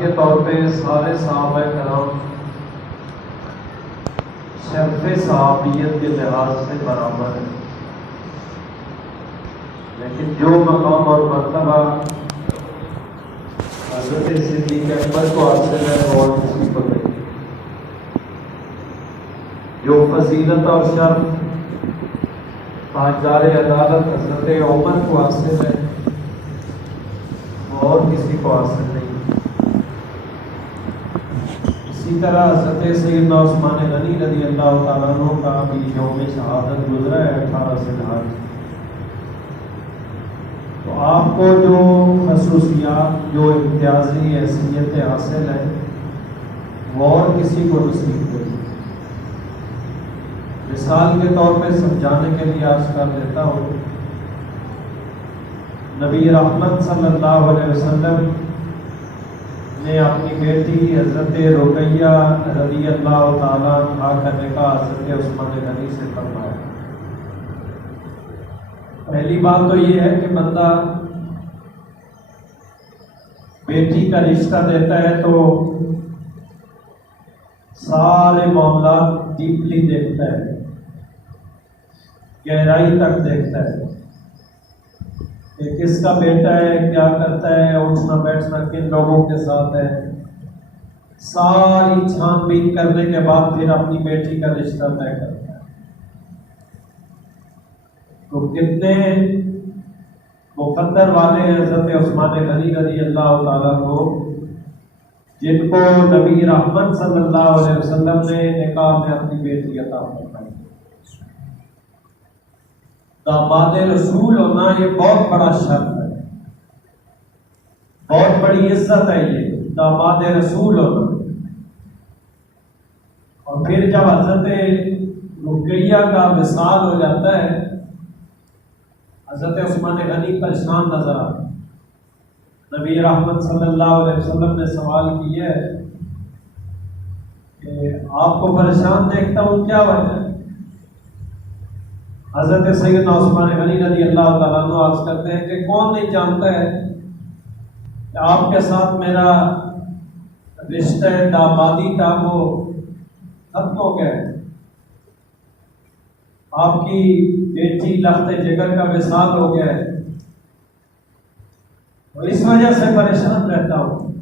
کے طور پہ سارے صحابہ کرام شرف صحابیت کے لحاظ سے برابر ہیں، لیکن جو مقام اور مرتبہ حضرت صدیق اکبر کو حاصل ہے وہ اور کسی کو نہیں، جو فضیلت اور شرف تاجدار عدالت حضرت عمر کو حاصل ہے وہ اور کسی کو حاصل نہیں۔ اسی طرح حضرت سیدنا عثمان غنی رضی اللہ تعالیٰ عنہ کا بھی یوم شہادت گزرا ہے 18 ذی الحجہ۔ تو آپ کو جو خصوصیات، جو امتیازی حیثیت حاصل ہے وہ اور کسی کو نصیب نہیں۔ مثال کے طور پہ سمجھانے کے لیے عرض کر دیتا ہوں، نبی رحمت صلی اللہ علیہ وسلم نے اپنی بیٹی حضرت رقیہ رضی اللہ تعالیٰ عنہا کا نکاح حضرت عثمان غنی سے فرمایا۔ پہلی بات تو یہ ہے کہ بندہ بیٹی کا رشتہ دیتا ہے تو سارے معاملات ڈیپلی دیکھتا ہے، گہرائی تک دیکھتا ہے کہ کس کا بیٹا ہے، کیا کرتا ہے، اٹھنا بیٹھنا کن لوگوں کے ساتھ ہے، ساری چھان بین کرنے کے بعد پھر اپنی بیٹی کا رشتہ طے کرتا ہے۔ تو کتنے مقدر والے ہیں حضرت عثمان غنی رضی اللہ تعالیٰ کو، جن کو نبی رحمت صلی اللہ علیہ وسلم نے نکاح میں اپنی بیٹی عطا فرمائی۔ داماد رسول ہونا یہ بہت بڑا شرف ہے، بہت بڑی عزت ہے یہ داماد رسول ہونا۔ اور پھر جب حضرت رقیہ کا وصال ہو جاتا ہے، حضرت عثمان غنی پریشان نظر آتے، نبی رحمت صلی اللہ علیہ وسلم نے سوال کیا ہے کہ آپ کو پریشان دیکھتا ہوں، کیا وجہ ہے؟ حضرت سیدنا عثمان غنی رضی اللہ تعالیٰ عنہ عرض کرتے ہیں کہ کون نہیں جانتا ہے کہ آپ کے ساتھ میرا رشتہ دامادی کا وہ ختم ہو گیا ہے، آپ کی بیٹی لخت جگر کا وصال ہو گیا ہے، اور اس وجہ سے پریشان رہتا ہوں۔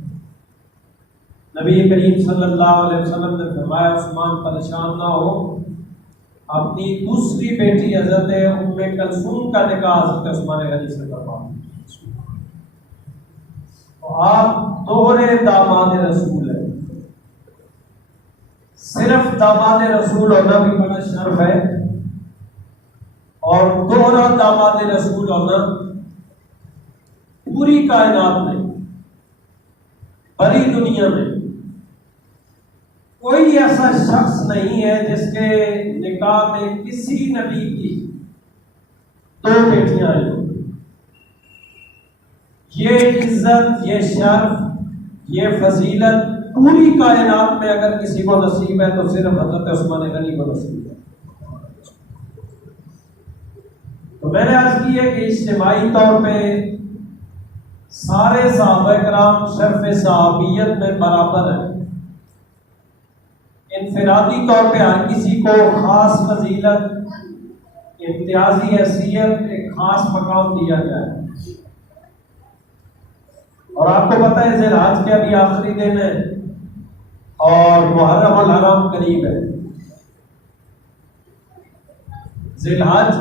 نبی کریم صلی اللہ علیہ وسلم نے فرمایا عثمان پریشان نہ ہو، اپنی دوسری بیٹی حضرت ام کلثوم کا نکاح حضرت عثمان غنی سے کروا۔ تو آپ دوہرے داماد رسول ہیں، صرف داماد رسول ہونا بھی بڑا شرف ہے، اور دوہرا داماد رسول ہونا پوری کائنات میں، بڑی دنیا میں کوئی ایسا شخص نہیں ہے جس کے نکاح میں کسی نبی کی 2 بیٹیاں آئی ہوں۔ یہ عزت، یہ شرف، یہ فضیلت پوری کائنات میں اگر کسی کو نصیب ہے تو صرف حضرت عثمان غنی کو نصیب ہے۔ تو میں نے عرض کی ہے کہ اجتماعی طور پہ سارے صحابہ کرام شرف صحابیت میں برابر ہیں، انفرادی طور پہ ہر کسی کو خاص فضیلت، امتیازی حیثیت، ایک خاص مقام دیا جائے۔ اور آپ کو پتہ ہے ذی الحج کے ابھی آخری دن ہے اور محرم الحرام قریب ہے۔ ذی الحج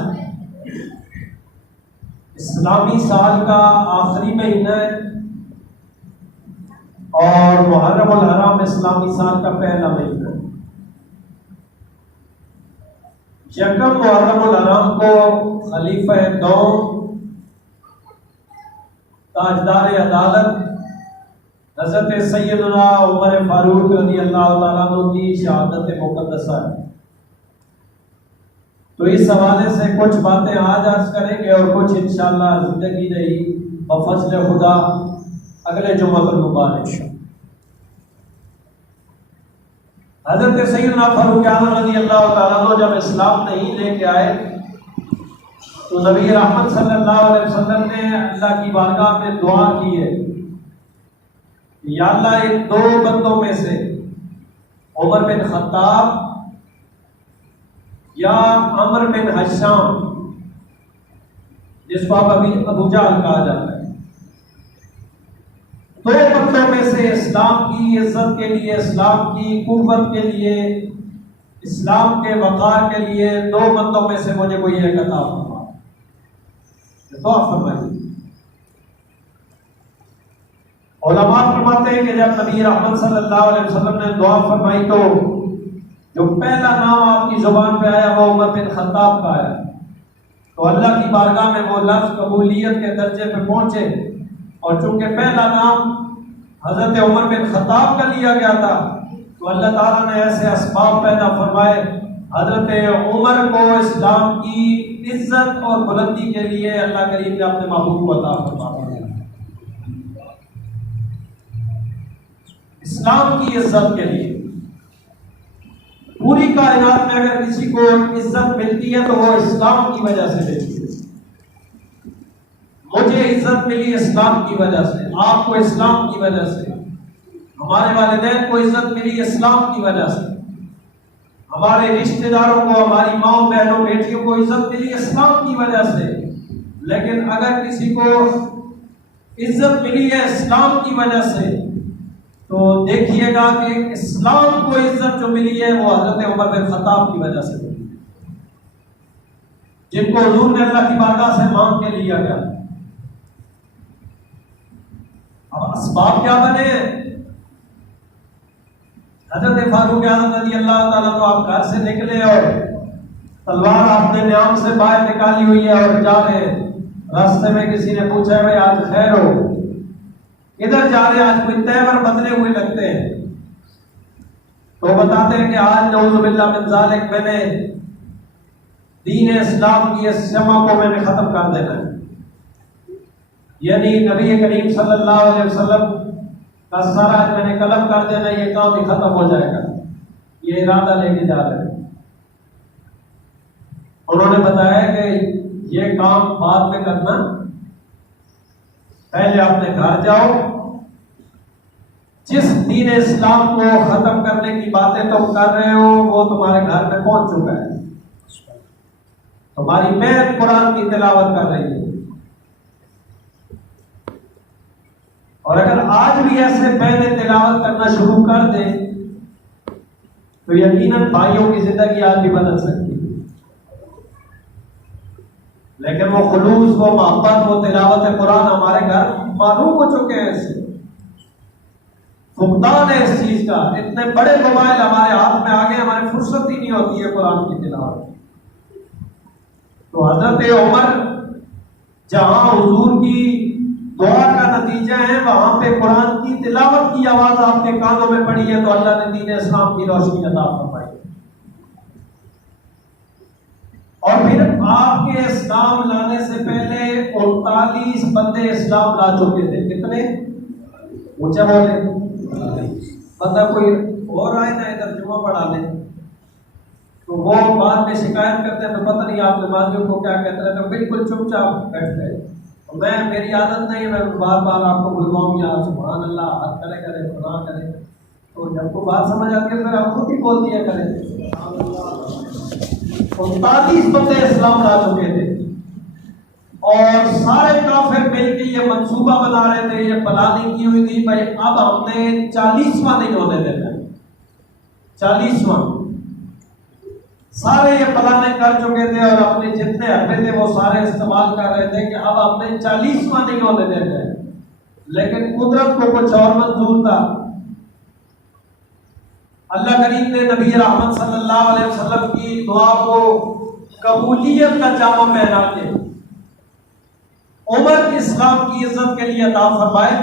اسلامی سال کا آخری مہینہ ہے اور محرم الحرام اسلامی سال کا پہلا مہینہ ہے۔ یکم محرم الحرام کو خلیفہ دوم تاجدار عدالت حضرت سیدنا عمر فاروق رضی اللہ تعالیٰ عنہ کی شہادت مقدسہ ہے۔ تو اس حوالے سے کچھ باتیں آج عرض کریں گے اور کچھ انشاءاللہ زندگی رہی بفضل خدا اگلے جمعہ پر مبارک۔ حضرت سیدنا فاروق اعظم رضی اللہ تعالیٰ عنہ جب اسلام نہیں لے کے آئے تو نبی رحمت صلی اللہ علیہ وسلم نے اللہ کی بارگاہ میں دعا کی ہے یا اللہ ان دو بندوں میں سے عمر بن خطاب یا عمر بن حشام، جس کو آپ ابھی ابو جہل کہا جاتا ہے، دو بندوں میں سے اسلام کی عزت کے لیے، اسلام کی قوت کے لیے، اسلام کے وقار کے لیے دو بندوں میں سے مجھے کوئی ایک عطا فرما، دعا فرمائیے۔ علماء فرماتے ہیں کہ جب نبی رحمت صلی اللہ علیہ وسلم نے دعا فرمائی تو جو پہلا نام آپ کی زبان پہ آیا وہ عمر بن خطاب کا آیا، تو اللہ کی بارگاہ میں وہ لفظ قبولیت کے درجے پہ پہنچے، اور چونکہ پہلا نام حضرت عمر بن خطاب کا لیا گیا تھا تو اللہ تعالیٰ نے ایسے اسباب پیدا فرمائے، حضرت عمر کو اسلام کی عزت اور بلندی کے لیے اللہ کریم نے اپنے محبوب کو عطا فرمایا۔ اسلام کی عزت کے لیے پوری کائنات میں اگر کسی کو عزت ملتی ہے تو وہ اسلام کی وجہ سے ملتی ہے۔ مجھے عزت ملی اسلام کی وجہ سے، آپ کو اسلام کی وجہ سے، ہمارے والدین کو عزت ملی اسلام کی وجہ سے، ہمارے رشتہ داروں کو، ہماری ماں بہنوں بیٹیوں کو عزت ملی اسلام کی وجہ سے۔ لیکن اگر کسی کو عزت ملی ہے اسلام کی وجہ سے تو دیکھیے گا کہ اسلام کو عزت جو ملی ہے وہ حضرت عمر بن خطاب کی وجہ سے ملی، جن کو حضور نے اللہ کی بارگاہ سے مانگ کے لیا گیا۔ اب اسباب کیا بنے؟ حضرت فاروق اعظم رضی اللہ تعالیٰ تو آپ گھر سے نکلے اور تلوار آپ نے نیام سے باہر نکالی ہوئی ہے اور جا رہے ہیں، راستے میں کسی نے پوچھا بھائی آج خیر ہو، ادھر جا رہے ہیں، آج کوئی تیور بدلے ہوئے لگتے ہیں، تو بتاتے ہیں کہ آج نعوذ باللہ من ذالک میں نے دین اسلام کی اس شمع کو میں نے ختم کر دینا ہے، یعنی نبی کریم صلی اللہ علیہ وسلم کا سارا میں نے قلم کر دینا، یہ کام ہی ختم ہو جائے گا، یہ ارادہ لے کے جا رہے ہیں۔ انہوں نے بتایا کہ یہ کام بعد میں کرنا، پہلے اپنے گھر جاؤ، جس دین اسلام کو ختم کرنے کی باتیں تم کر رہے ہو وہ تمہارے گھر میں پہنچ چکا ہے، تمہاری بہن قرآن کی تلاوت کر رہی ہے، اور اگر آج بھی ایسے بہنیں تلاوت کرنا شروع کر دیں تو یقیناً بھائیوں کی زندگی آج بھی بدل سکتی ہے، لیکن وہ خلوص، وہ محبت، وہ تلاوت قرآن ہمارے گھر معلوم ہو چکے ہیں، اس سے فقدان ہے اس چیز کا۔ اتنے بڑے موبائل ہمارے ہاتھ میں آ گئے، ہماری فرصت ہی نہیں ہوتی ہے قرآن کی تلاوت۔ تو حضرت عمر جہاں حضور کی دعا کا نتیجہ ہے وہاں پہ قرآن کی تلاوت کی آواز آپ کے کانوں میں پڑی ہے تو اللہ نے دین اسلام کی روشنی عطا فرمائی، اور پھر آپ کے اسلام لانے سے پہلے 39 بندے اسلام لا چکے تھے۔ کتنے؟ اونچا بولے، بندہ کوئی اور آئے نا ادھر جمعہ پڑھا لے تو وہ بعد میں شکایت کرتے ہیں تو پتہ نہیں آپ نمازیوں کو کیا کہتے ہیں، تو بالکل چپ چاپ بیٹھ گئے۔ میری عادت نہیں ہے میں بار بار آپ کو بلواؤں یا سبحان اللہ حد کرے خدا کرے، تو جب کو بات سمجھ آتی ہے پھر آپ خود ہی بول دیا کریں۔ 39 بندے اسلام لا چکے تھے اور سارے کافر مل کے یہ منصوبہ بنا رہے تھے، یہ پلاننگ کی ہوئی تھی، بھائی اب ہم نے 40واں نہیں ہونے دینا، 40واں سارے یہ پلاننگ کر چکے تھے اور اپنے جتنے حربے تھے وہ سارے استعمال کر رہے تھے کہ اب ہم نے 40واں نہیں ہونے دینا ہے، لیکن قدرت کو کچھ اور منظور تھا۔ اللہ کریم نے نبی رحمت صلی اللہ علیہ وسلم کی دعا کو قبولیت کا جامہ پہنا کے عمر اسلام کی عزت کے لیے عطا فرمائے،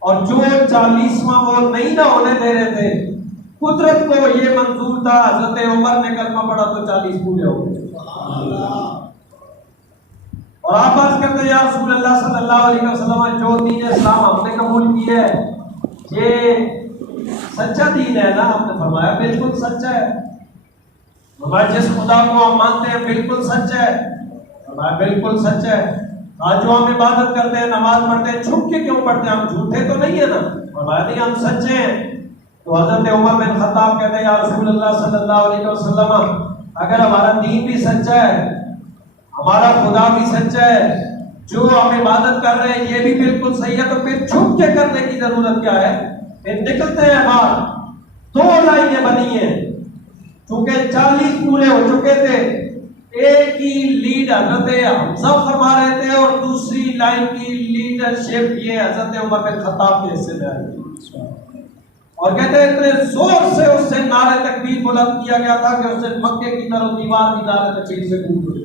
اور جو 40واں وہ نہیں نہ ہونے دے رہے تھے قدرت کو یہ منظور تھا، حضرت عمر نے کلمہ پڑھا تو 40 پورے ہو گئے۔ اور آپ عرض کرتے ہیں یا رسول اللہ صلی اللہ علیہ وسلم جو دین اسلام ہم نے قبول کیا ہے یہ سچا دین ہے نا؟ آپ نے فرمایا بالکل سچا ہے۔ ہمارے جس خدا کو ہم مانتے ہیں بالکل سچ ہے، ہمارا بالکل سچ ہے۔ آج جو ہم عبادت کرتے ہیں، نماز پڑھتے ہیں، چھپ کے کیوں پڑھتے ہیں؟ ہم جھوٹے تو نہیں ہیں نا، فرمایا نہیں ہم سچے ہیں۔ تو حضرت عمر بن خطاب کہتے ہیں یا رسول اللہ صلی اللہ علیہ وسلم، اگر ہمارا دین بھی سچا ہے، ہمارا خدا بھی سچا ہے، جو ہم عبادت کر رہے ہیں یہ بھی بالکل صحیح ہے، تو پھر چھپ کے کرنے کی ضرورت کیا ہے؟ پھر نکلتے ہیں باہر۔ 2 لائنیں بنی ہیں، چونکہ 40 پورے ہو چکے تھے، ایک ہی لیڈ حضرت حمزہ فرما رہے تھے اور دوسری لائن کی لیڈرشپ یہ حضرت عمر بن خطاب کے حصے میں آئی، اور کہتے ہیں اتنے زور سے اس سے نعرہ تکبیر بلند کیا گیا تھا کہ اس سے مکے کی طرف دیوار کی نعرہ تکبیر سے گونج اٹھی۔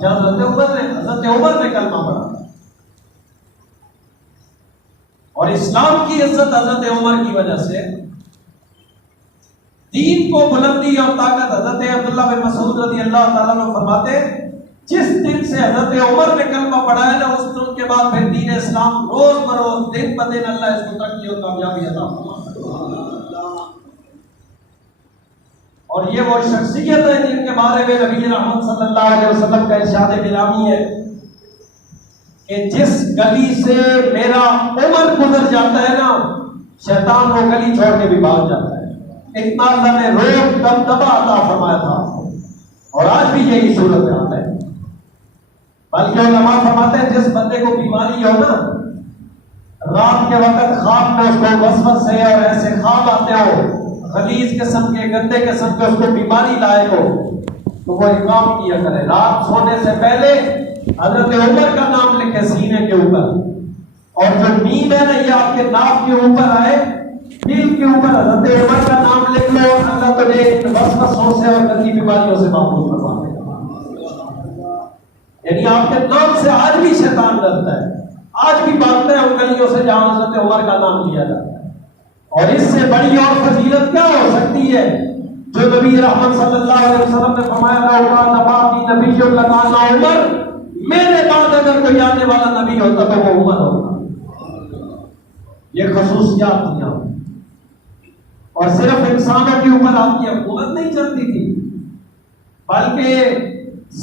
جب حضرت عمر نے کلمہ پڑھا، اور اسلام کی عزت حضرت عمر کی وجہ سے، دین کو بلندی اور طاقت، حضرت عبداللہ بن مسعود رضی اللہ تعالیٰ عنہ فرماتے ہیں جس دن سے حضرت عمر نے کلمہ پڑھا ہے نا، اس دن کے بعد پھر دین اسلام روز بروز دن بدن اللہ اس کو ترقی اور کامیابی عطا فرماتا۔ اور یہ وہ شخصیت ہے جن کے بارے میں نبی رحمت صلی اللہ علیہ وسلم کا ارشاد گرامی ہے کہ جس گلی سے میرا عمر گزر جاتا ہے نا، شیطان وہ گلی چھوڑ کے بھی بھاگ جاتا ہے۔ اتنا اللہ نے روب دبدبا عطا فرمایا تھا، اور آج بھی یہی صورت آتا ہے۔ بلکہ علماء فرماتے ہیں جس بندے کو بیماری ہو نا، رات کے وقت خواب میں اس کو وسوسے اور ایسے خواب آتے ہو غلیظ قسم کے، گندے قسم کے، اس کو بیماری لائق ہو، تو وہ ایک کام کیا کرے، رات سونے سے پہلے حضرت عمر کا نام لکھے سینے کے اوپر، اور جو نیند ہے نا یہ آپ کے ناف کے اوپر آئے، دل کے اوپر حضرت عمر کا نام لکھ لو، اللہ تجھے وسوسوں سے اور گندی بیماریوں سے محفوظ فرما دے گا۔ یعنی آپ کے نام سے آج بھی شیطان ڈرتا ہے، آج بھی بھاگتا ہے ان گلیوں سے جہاں حضرت عمر کا نام لیا جاتا ہے۔ اور اس سے بڑی اور فضیلت کیا ہو سکتی ہے جو نبی رحمت صلی اللہ علیہ وسلم نے فرمایا نبی عمر، میرے بعد اگر کوئی آنے والا نبی ہوتا تو وہ عمر ہوتا۔ یہ خصوصیات دنیا میں، اور صرف انسانوں کے اوپر آپ کی حکومت نہیں چلتی تھی، بلکہ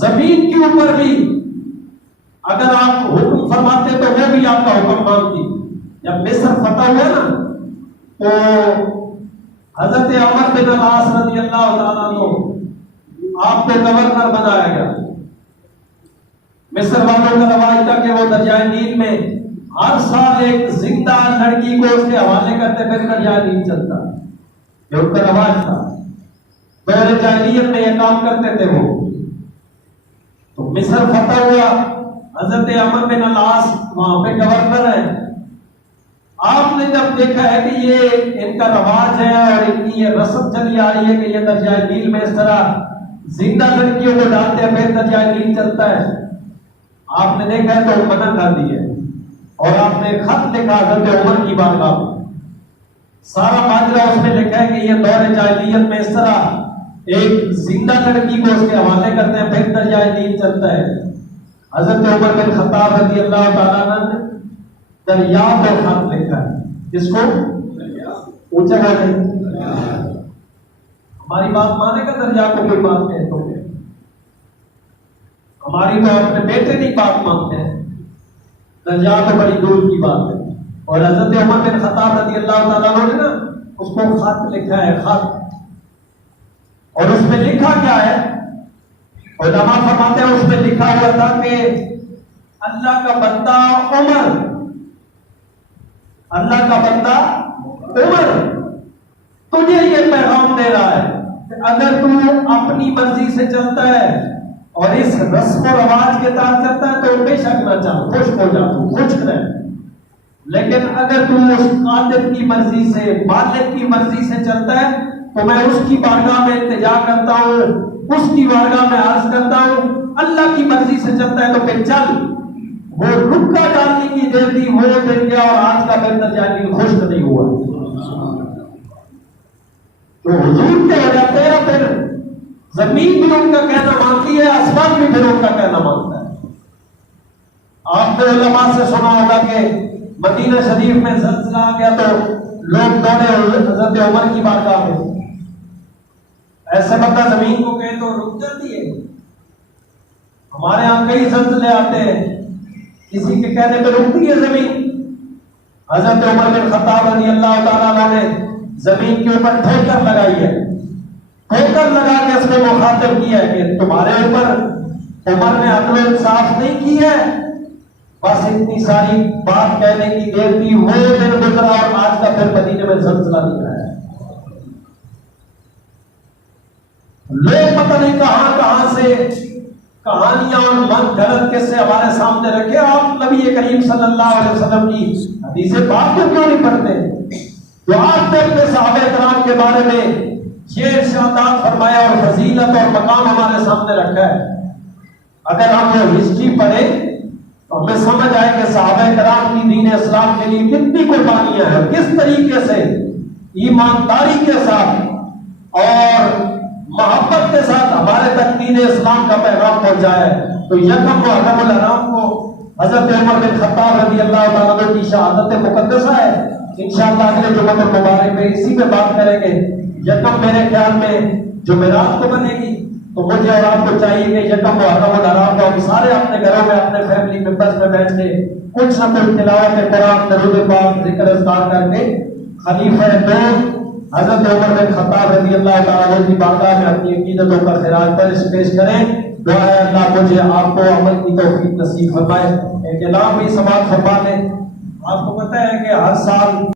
زمین کے اوپر بھی اگر آپ حکم فرماتے تو وہ بھی آپ کا حکم مانتی۔ جب مصر فتح ہوا نا تو حضرت عمر بن العاص رضی اللہ تعالیٰ عنہ آپ کو گورنر بنایا گیا۔ مصر والوں کا رواج تھا کہ وہ دریائے نیل میں ہر سال ایک زندہ لڑکی کو اس کے حوالے کرتے پھر دریائے نیل چلتا، یہ ان کا رواج تھا، دور جاہلیت میں یہ کام کرتے تھے وہ۔ تو مصر فتح ہوا، حضرت عمر بن العاص وہاں پہ گورنر ہے۔ آپ نے جب دیکھا ہے کہ یہ ان کا رواج ہے اور ان کی یہ رسم چلی آ رہی ہے کہ یہ دریائے نیل میں اس طرح زندہ لڑکیوں کو ڈالتے ہیں پھر دریائے نیل چلتا ہے، آپ نے دیکھا ہے تو منع کر دی ہے، اور آپ نے خط لکھا حضرت عمر کی بارگاہ میں، سارا ماجرا اس میں لکھا ہے کہ یہ دور جاہلیت میں اس طرح ایک زندہ لڑکی کو اس کے حوالے کرتے ہیں پھر دریائے نیل چلتا ہے۔ حضرت عمر بن خطاب رضی اللہ تعالیٰ عنہ نے دریا پر خط لکھا ہے، جس کو اونچا بولے، ہماری بات مانے گا دریا کو کوئی بات کہے تو ہماری تو اپنے بیٹے نہیں بات مانتے ہیں، دریا تو بڑی دور کی بات ہے۔ اور حضرت عمر بن خطاب رضی اللہ تعالیٰ عنہ نے نا اس کو خط لکھا ہے، خط، اور اس میں لکھا کیا ہے؟ علماء فرماتے ہیں اس میں لکھا ہوا تھا کہ اللہ کا بندہ عمر، اللہ کا بندہ عمر تجھے یہ پیغام دے رہا ہے کہ اگر تو اپنی مرضی سے چلتا ہے اور اس رسم و رواج کے تحت چلتا ہے تو بے شک نہ چل، خشک ہو جا، تو خشک رہ، لیکن اگر تو اس قادر کی مرضی سے، مالک کی مرضی سے چلتا ہے تو میں اس کی بارگاہ میں التجا کرتا ہوں، اس کی بارگاہ میں عرض کرتا ہوں، اللہ کی مرضی سے چلتا ہے تو پھر چل۔ وہ رکا ڈالنے کی دیر تھی، وہ دن گیا اور آج کا بہتر جانے خشک نہیں ہوا۔ تو حضور کے ہو جاتے ہیں، پھر زمین بھی ان کا کہنا مانتی ہے، آسمان بھی پھر ان کا کہنا مانتا ہے۔ آپ نے علماء سے سنا ہوگا کہ مدینہ شریف میں زلزلہ آ گیا تو لوگ دوڑے حضرت عمر کی بارگاہ میں، ایسے بندہ زمین کو کہے تو رک جاتی ہے۔ ہمارے ہاں کئی زلزلے آتے ہیں، کسی کے کہنے پہ رکتی ہے زمین؟ حضرت عمر بن خطاب رضی اللہ تعالیٰ عنہ نے زمین کے اوپر ٹھوکر لگائی ہے، ٹھوکر لگا کے اس نے مخاطب کیا ہے کہ تمہارے اوپر عمر نے عدل و انصاف نہیں کی ہے، بس اتنی ساری بات کہنے کی دیر تھی، وہ دن گزرا اور آج کا پھر مدینے میں زلزلہ دکھ رہا ہے۔ لوگ پتہ نہیں کہاں کہاں سے کہانیاں اور من گھڑت قصے ہمارے سامنے رکھے، آپ نبی کریم صلی اللہ علیہ وسلم کی حدیث پاک کو کیوں نہیں پڑھتے؟ جو آپ نے اپنے صحابہ کرام کے بارے میں یہ ارشادات فرمایا اور فضیلت اور مقام ہمارے سامنے رکھا ہے، اگر ہم وہ ہسٹری پڑھیں تو ہمیں سمجھ آئے کہ صحابہ کرام کی دین اسلام کے لیے کتنی قربانیاں ہیں، کس طریقے سے ایمانداری کے ساتھ اور محبت کے ساتھ ہمارے تک دین اسلام کا پیغام پہنچایا ہے۔ تو یکم محرم الحرام کو حضرت عمر بن خطاب رضی اللہ تعالیٰ عنہ کی شہادت مقدسہ ہے، انشاءاللہ اگلے جمعہ مبارک میں اسی پہ بات کریں گے۔ یکم میرے خیال میں جمعرات کو بنے گی، تو مجھے اور آپ کو چاہیے کہ یکم محرم الحرام کو ہم سارے اپنے گھروں میں اپنے فیملی ممبرز میں بیٹھ کے کچھ نہ کچھ تلاوت قرآن، درود پاک، ذکر اذکار کر کے خلیفہ دو حضرت عمر بن خطاب رضی اللہ تعالیٰ عنہ کی بارگاہ میں اپنی عقیدتوں کا خراج پیش کریں۔ دعا ہے اللہ مجھے آپ کو عمل کی توفیق نصیب فرمائے۔ ایک اعلان بھی سماعت فرما لیں۔ آپ کو پتہ ہے کہ ہر سال